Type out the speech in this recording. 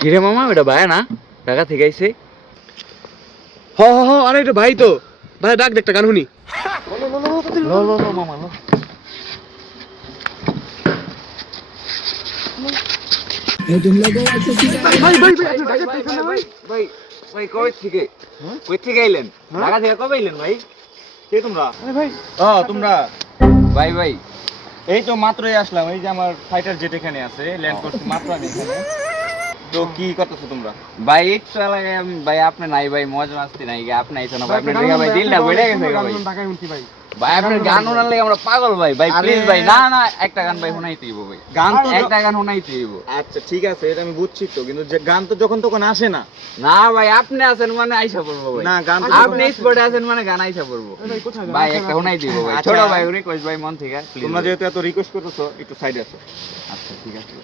কিরে মামা, ওটা ভাই না? ঢাকা থেকে আইছে? হ হ হ, আরে এটা ভাই তো। ভাই ডাক দে, একটা গান শুনি। লো লো লো মামা লো। ভাই ভাই ভাই ভাই ভাই কবে থেকে? কই থেকে আইলেন? ঢাকা থেকে কবে আইলেন ভাই? কে তোমরা? আরে ভাই, তোমরা ভাই ভাই এই তো মাত্রই আসলাম। এই যে আমার ফাইটার জেট এখানে আছে, ল্যান্ড করছি মাত্র আমি এখানে। তো কি করতেছো তোমরা? ভাই একটু আগে ভাই আপনি নাই ভাই, মজা মাস্তি নাই, আপনি আইছেন না ভাই, আপনার জায়গা ভাই দিলটা বেড়ে গেছে ভাই। ঢাকায় শুনছি ভাই। ভাই আপনার গান শোনার লাগে আমরা পাগল ভাই। ভাই আরে- প্লিজ ভাই, না না একটা গান ভাই শোনাইতে হইব ভাই। গান তো একটা গান শোনাইতে হইব। আচ্ছা ঠিক আছে, এটা আমি বুঝছি তো, কিন্তু যে গান তো যখন তখন আসে না। না ভাই আপনি আছেন মানে আইসা পড়বো ভাই। না, গান তো আপনি স্পটে আছেন মানে গান আইসা পড়বো। ভাই কোথায় ভাই একটা শোনাই দিব ভাই, আচ্ছা। ছোট ভাই রিকোয়েস্ট ভাই মন থেকে প্লিজ। তোমরা যেহেতু এত রিকোয়েস্ট করতেছো, একটু সাইডে আসো। আচ্ছা ঠিক আছে।